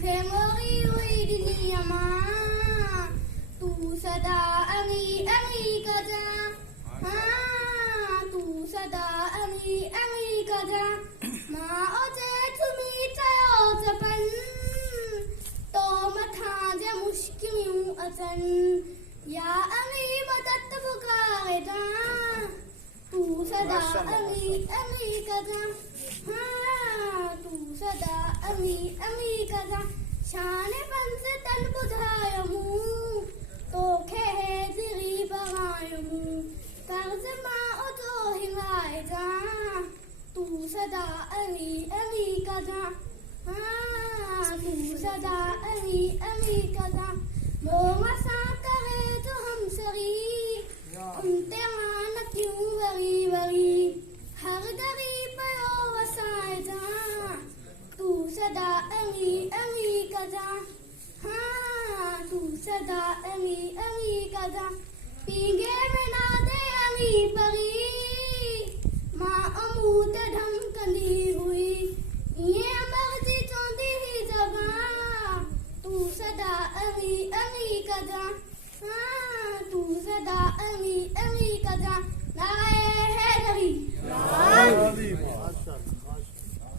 फेमोरी हुई दुनिया माँ तू सदा अमी अमी कजा हाँ तू सदा अमी अमी कजा माँ ओजे तुम्ही चयो जपन तो मथा जे मुश्किल अचन या अमी मदद पुकारे जा तू सदा अमी अमी कजा हाँ तू सदा अमी अमी कजा शान पंस तन बुधाय हूँ तो खे दिरी बगाय हूँ कर्ज माँ तो हिंगाए जा तू सदा अमी अमी कजा हाँ तू सदा अमी अमी कजा मोमा सा करे तो हम सरी उनते मान क्यों वरी वरी हर दरी पयो वसाए जा तू सदा अमी अमी कजा हाँ तू सदा अमी अमी कजा